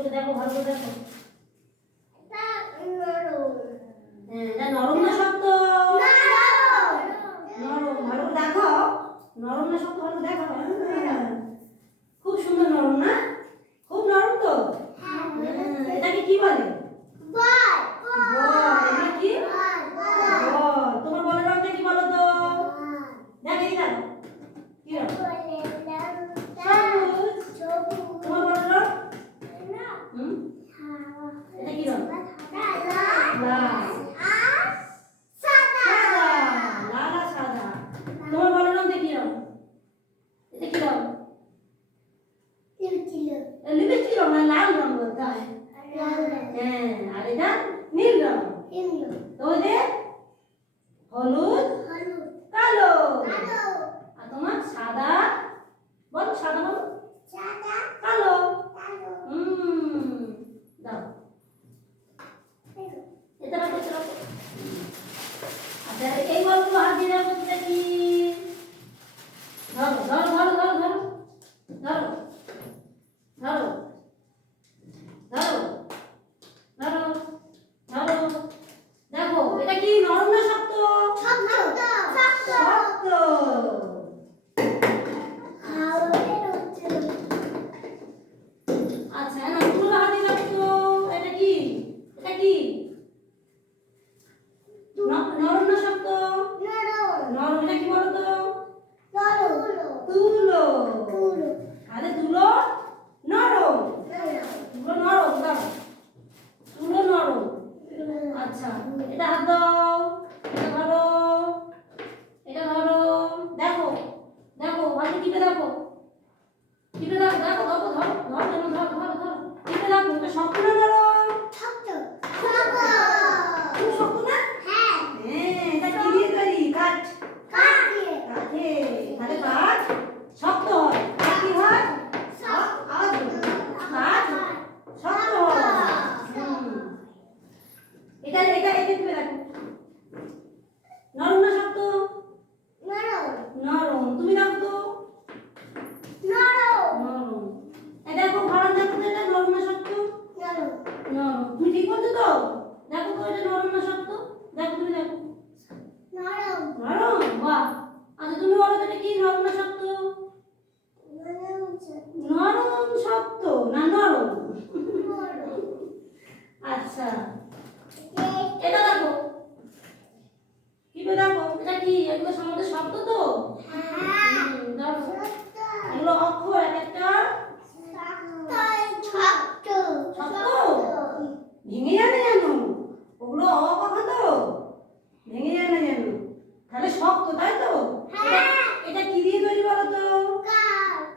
করে দেখো, ভালো করে দেখো। এটা নরম না শক্ত? নরম। ভালো করে দেখো, নরম না শক্ত ভালো দেখো। খুব সুন্দর নরম না? খুব নরম তো? এটাকে কি বলে? বল। এটা কি? বল। তোমার বলের রংটা কি বলো তো? দেখো এই দেখো। কি রং? সবুজ। তোমার বলের রং? এটা কি রং? লাল। সাদা। লাল আর সাদা। তোমার বলের রংটা কি রং? এটা কি রং? লিপস্টিক রং না, লাল রং বলতে হয়। হ্যাঁ, আর এটা নীল রং। তো ওদের হলুদ, কালো। আর তোমার সাদা, বলো সাদা বলো। কালো। দাও। এটা রাখো, এটা রাখো। আচ্ছা, এই বলগুলো হাত দিয়ে রাখো, এটা কি? ধরো ধরো ধরো ধরো ধরো ধরো ধরো ধরো ধরো ধরো। দেখো এটা কি নরম না শক্ত? শক্ত। আচ্ছা, না পুরো হাতে রাখো। এটা কি? এটা কি নরম না শক্ত? নরম। এটা কি বলো তো? তুলো। আরে তুলো নরম। তুলো নরম। দাও, তুলো নরম। আচ্ছা, এটা হাত দাও। এটা ধরো, এটা ধরো। দেখো দেখো, ভালো টিপে দেখো, টিপে দেখো। দেখো দেখো, ধরো ধরো ধরো ধরো ধরো ধরো, টিপে দেখো। এটা শক্ত না নরম? খুব শক্ত না? হ্যাঁ। এটা কি দিয়ে তৈরি? কাঠ। কাঠে। তাহলে কাঠ শক্ত হয়। কাঠ কি হয়? আওয়াজ করো। কাঠ শক্ত হয়। এটা এটা এটা টিপে দেখো। নরম না শক্ত? নরম। তুমি দেখো তো। নরম। এই দেখো, ভালো দেখো তো, এটা নরম না শক্ত? নরম। তুমি ঠিক বলছো তো? দেখো তো, এটা নরম না শক্ত? দেখো, তুমি দেখো। নরম। বাহ। আচ্ছা, তুমি বলো তো, এটা কি নরম না শক্ত? নরম শক্ত না নরম? আচ্ছা, এটা দেখো, টিপে দেখো। এটা কি? এগুলো সমাজে শব্দ তো? ধরো। এগুলো অক্ষর, এক একটা শক্ত। ভেঙে যাবে যেন। ওগুলো অকথা তো, ভেঙে যাবে না যেন। তাহলে শক্ত, তাই তো? এটা কি দিয়ে তৈরি বলো তো?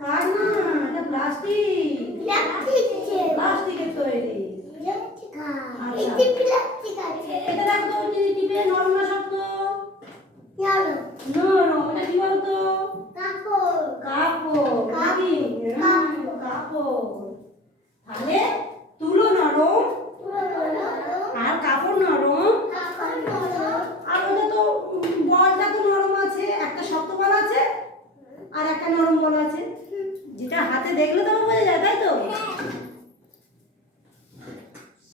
কাঠ না, এটা প্লাস্টিক। প্লাস্টিকের তৈরি। এটা দেখো তো, টিপে নরম না শক্ত? নরম। এটা কি বলো তো? কাপড়। কাপড়। তাহলে